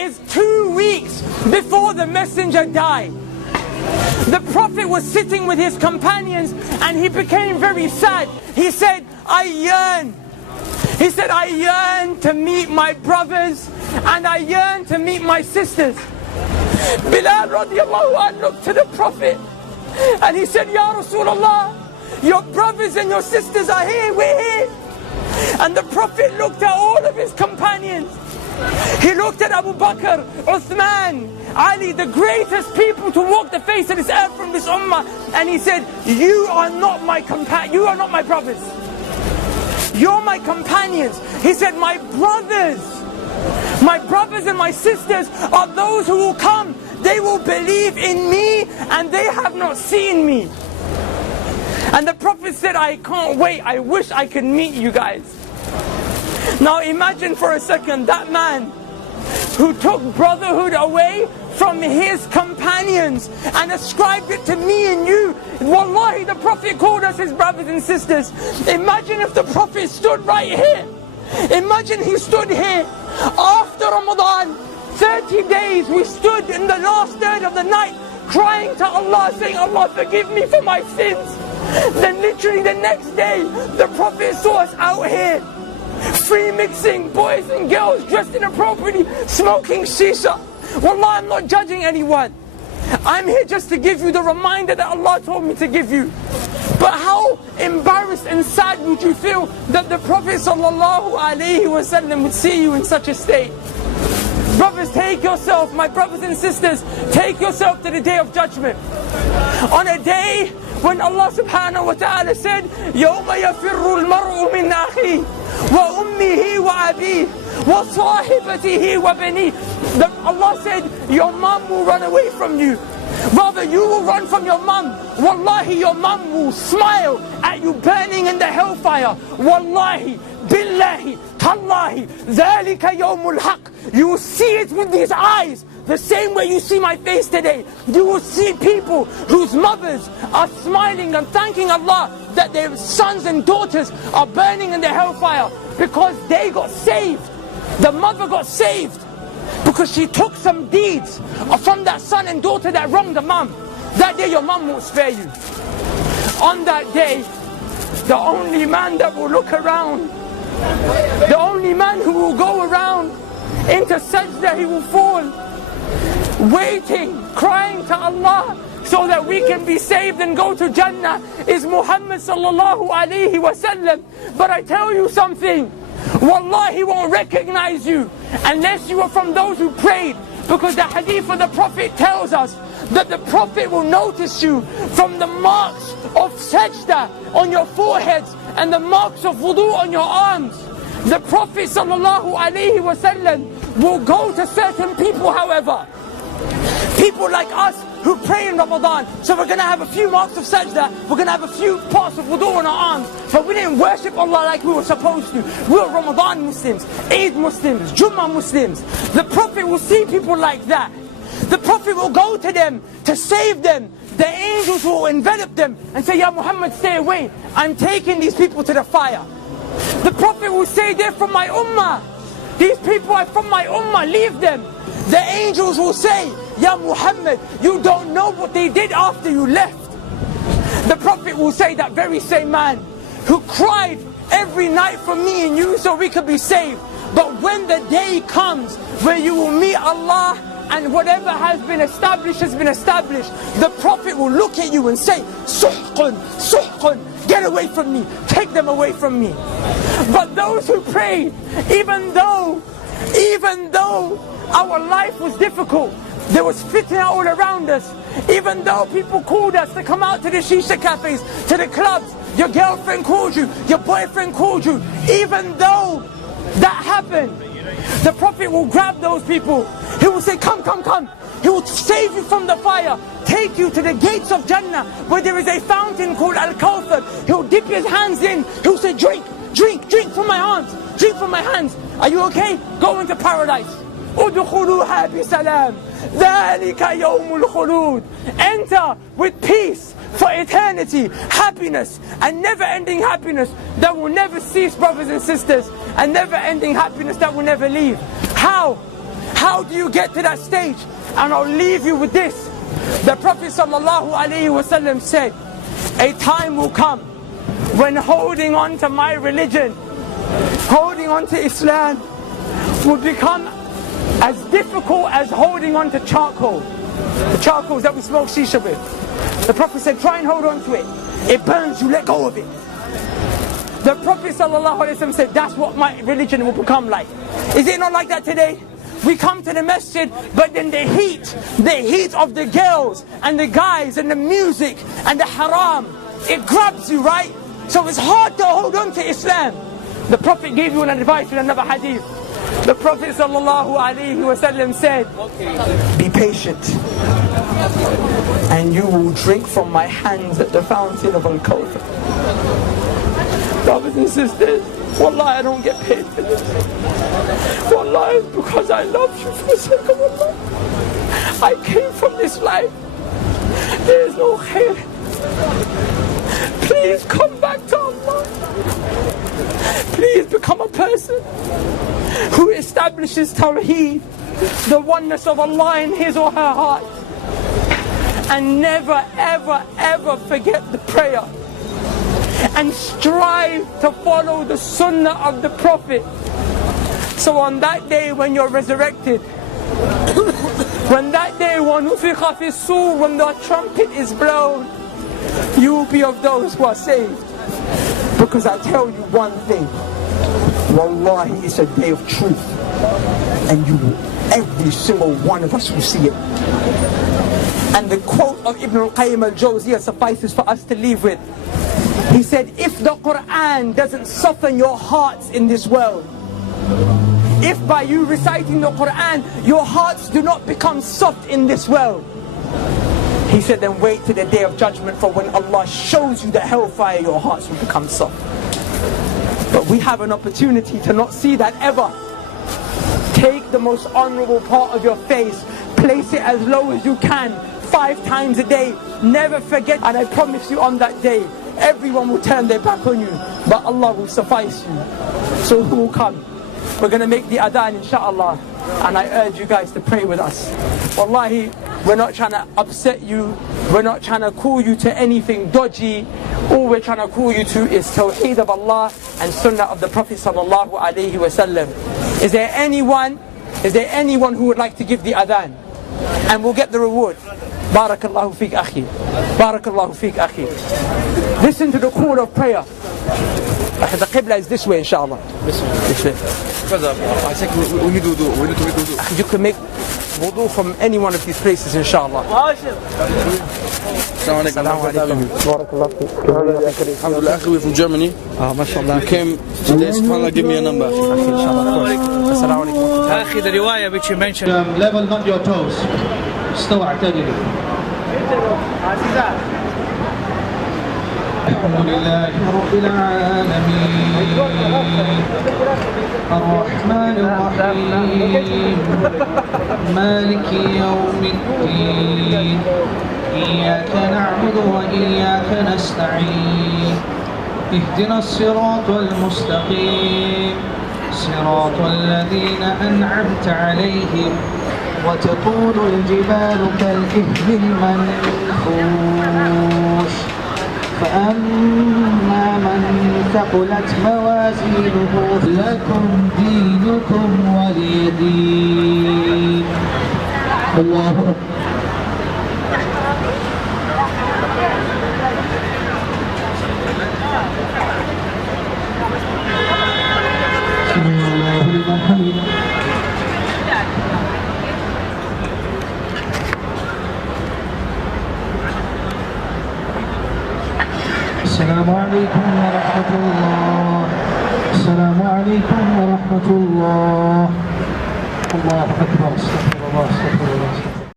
is 2 weeks before the messenger died. The Prophet was sitting with his companions and he became very sad. He said, I yearn to meet my brothers and I yearn to meet my sisters. Bilal radiallahu anh looked to the Prophet and he said, Ya Rasulullah, your brothers and your sisters are here, we're here. And the Prophet looked at all of his companions. He looked at Abu Bakr, Uthman, Ali, the greatest people to walk the face of this earth from this ummah. And he said, you are not my brothers. You're my companions. He said, my brothers and my sisters are those who will come. They will believe in me and they have not seen me. And the Prophet said, I can't wait. I wish I could meet you guys. Now imagine for a second that man who took brotherhood away from his companions and ascribed it to me and you. Wallahi, the Prophet called us his brothers and sisters. Imagine if the Prophet stood right here. Imagine he stood here after Ramadan, 30 days we stood in the last third of the night crying to Allah, saying, Allah forgive me for my sins. Then literally the next day the Prophet saw us out here free mixing, boys and girls dressed inappropriately, smoking shisha. Wallah, I'm not judging anyone. I'm here just to give you the reminder that Allah told me to give you. But how embarrassed and sad would you feel that the Prophet ﷺ would see you in such a state? Brothers, take yourself, my brothers and sisters, take yourself to the day of judgment. On a day when Allah subhanahu wa ta'ala said, يَوْمَ يَفِرُّ الْمَرْءُ مِنْ أَخِيهِ وَأُمِّهِ وَأَبِيهِ وَصَاحِبَتِهِ وَبَنِيهِ. Allah said, your mom will run away from you. Rather, you will run from your mom. Wallahi, your mom will smile at you burning in the hellfire. Wallahi, billahi, tallahi, ذَلِكَ يَوْمُ الْحَقِّ. You will see it with these eyes. The same way you see my face today. You will see people whose mothers are smiling and thanking Allah that their sons and daughters are burning in the hellfire because they got saved. The mother got saved because she took some deeds from that son and daughter that wronged the mom. That day your mom won't spare you. On that day, the only man that will look around, the only man who will go around into sajda, he will fall, waiting, crying to Allah so that we can be saved and go to Jannah, is Muhammad sallallahu alayhi wa sallam. But I tell you something, Wallahi, he won't recognize you unless you are from those who prayed. Because the hadith of the Prophet tells us that the Prophet will notice you from the marks of sajda on your foreheads and the marks of wudu on your arms. The Prophet sallallahu alayhi wa sallam will go to certain people, however, people like us who pray in Ramadan. So we're going to have a few marks of sajda, we're going to have a few parts of wudu on our arms, but we didn't worship Allah like we were supposed to. We were Ramadan Muslims, Eid Muslims, Jummah Muslims. The Prophet will see people like that. The Prophet will go to them to save them. The angels will envelop them and say, Ya Muhammad, stay away. I'm taking these people to the fire. The Prophet will say, they're from my ummah. These people are from my ummah, leave them. The angels will say, Ya Muhammad, you don't know what they did after you left. The Prophet will say, that very same man who cried every night for me and you so we could be saved. But when the day comes where you will meet Allah and whatever has been established has been established, the Prophet will look at you and say, Suhqun, Suhqun, get away from me, take them away from me. But those who prayed, even though our life was difficult, there was fitna all around us, even though people called us to come out to the shisha cafes, to the clubs, your girlfriend called you, your boyfriend called you, even though that happened, the Prophet will grab those people. He will say, come, come, come. He will save you from the fire, take you to the gates of Jannah, where there is a fountain called Al-Kawthar. He will dip his hands in. He will say, drink, drink, drink from my hands, drink from my hands. Are you okay? Go into paradise. Udkhuluha bisalam. Dhalika yawmul khulud. Enter with peace for eternity, happiness, and never-ending happiness that will never cease, brothers and sisters, and never-ending happiness that will never leave. How How do you get to that stage? And I'll leave you with this. The Prophet ﷺ said, a time will come when holding on to my religion, holding on to Islam, will become as difficult as holding on to charcoal. The charcoals that we smoke shisha with. The Prophet said, try and hold on to it. It burns you, let go of it. The Prophet ﷺ said, that's what my religion will become like. Is it not like that today? We come to the masjid, but then the heat of the girls and the guys and the music and the haram, it grabs you, right? So it's hard to hold on to Islam. The Prophet gave you an advice in another hadith. The Prophet ﷺ said, be patient, and you will drink from my hands at the fountain of Al-Kawthar. Brothers and sisters, wallahi, I don't get paid for this. Wallahi, it's because I love you for the sake of Allah. I came from this life. There is no khair. Please come back to Allah. Please become a person who establishes Tawheed, the oneness of Allah in his or her heart. And never, ever, ever forget the prayer. And strive to follow the sunnah of the Prophet. So on that day when you're resurrected, when that day when the trumpet is blown, you will be of those who are saved. Because I tell you one thing, wallahi, it's a day of truth, and every single one of us will see it. And the quote of Ibn al-Qayyim al-Jawziyah suffices for us to leave with. He said, if the Quran doesn't soften your hearts in this world, if by you reciting the Quran your hearts do not become soft in this world, he said, then wait till the day of judgment, for when Allah shows you the hellfire, your hearts will become soft. But we have an opportunity to not see that ever. Take the most honorable part of your face, place it as low as you can, 5 times a day, never forget. And I promise you on that day, everyone will turn their back on you, but Allah will suffice you. So who will come? We're going to make the adhan, inshaAllah, and I urge you guys to pray with us. Wallahi, we're not trying to upset you, we're not trying to call you to anything dodgy. All we're trying to call you to is Tawheed of Allah and Sunnah of the Prophet sallallahu alaihi wasallam. Is there anyone who would like to give the adhan? And we'll get the reward. Barakallahu feek akhi. Barakallahu feek akhi. Listen to the call of prayer. The Qibla is this way, inshallah. This way. Brother, I think we need wudu. We need to make wudu. You can make wudu from any one of these places, inshallah. Assalamu alaikum. Barakallahu feek. Alhamdulillah, akhi, we're from Germany. MashaAllah. We came today, subhanAllah, give me a number. Assalamu alaikum. Akhi, the riwayah which you mentioned. Level not your toes. استوى اعتدلوا. الحمد لله رب العالمين الرحمن الرحيم مالك يوم الدين إياك نعبد وإياك نستعين اهدنا الصراط المستقيم صراط الذين أنعمت عليهم وتكون الجبال كالإهل المنفوش فأما من ثقلت موازينه لكم دينكم ولي دين. الله أكبر. سمع الله لمن حمده. السلام عليكم ورحمة الله. السلام عليكم ورحمة الله. الله أكبر. استغفر الله. استغفر الله.